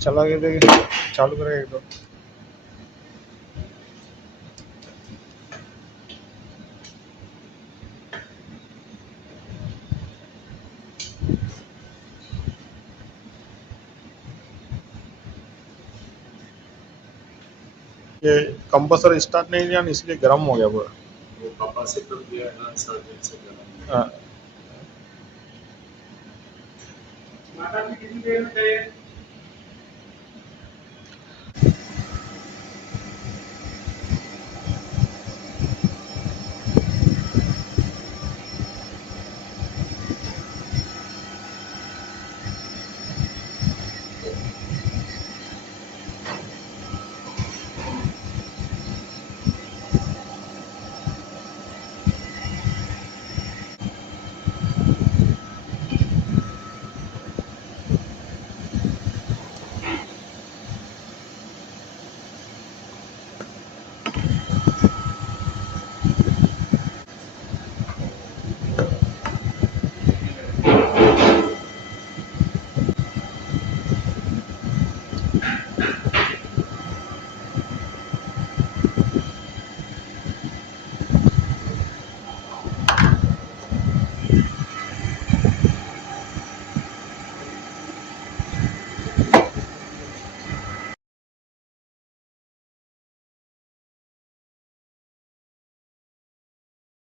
चला के देखिए, चालू करेगा एक दो। ये कंप्रेसर स्टार्ट नहीं किया, इसलिए गर्म हो गया पूरा। वो कैपेसिटर दिया है ना, सर्किट से गर्म। हाँ। माता जी कितनी देर में चाहिए?